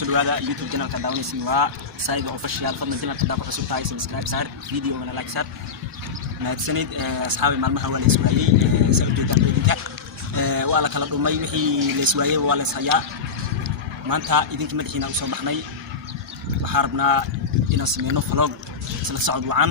كسر هذا يوتيوب channel كداوني سنوا سايد official فضلا channel كداك عصب تاعي سبسكرايب صار فيديو ولا لايك صار mahadsanid asxaabi maalmaha waa la iswaayay Socdaalka idinka waa la kala dhumay wixii la iswaayay waa la ishayaa maanta idinka madaxiina u soo baxnay waxaan rabnaa inaan sameeyno vlog isla socod wacan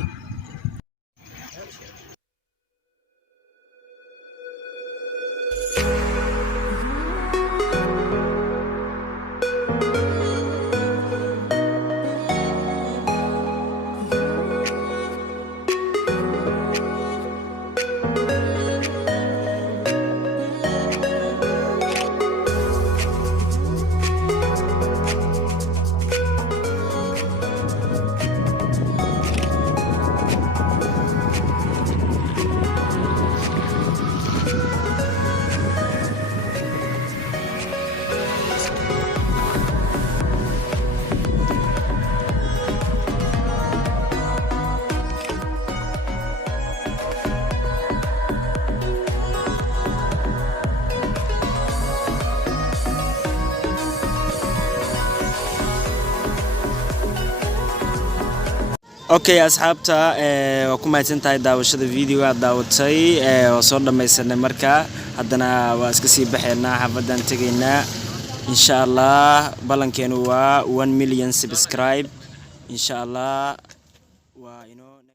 اوكي اصحابتا وكم mahadsantahay daawashada video daawatay oo soo dhamaysanay marka hadana waa iska sii baxeena xafadan tageena insha Allah balankeenu waa 1 million subscribe insha Allah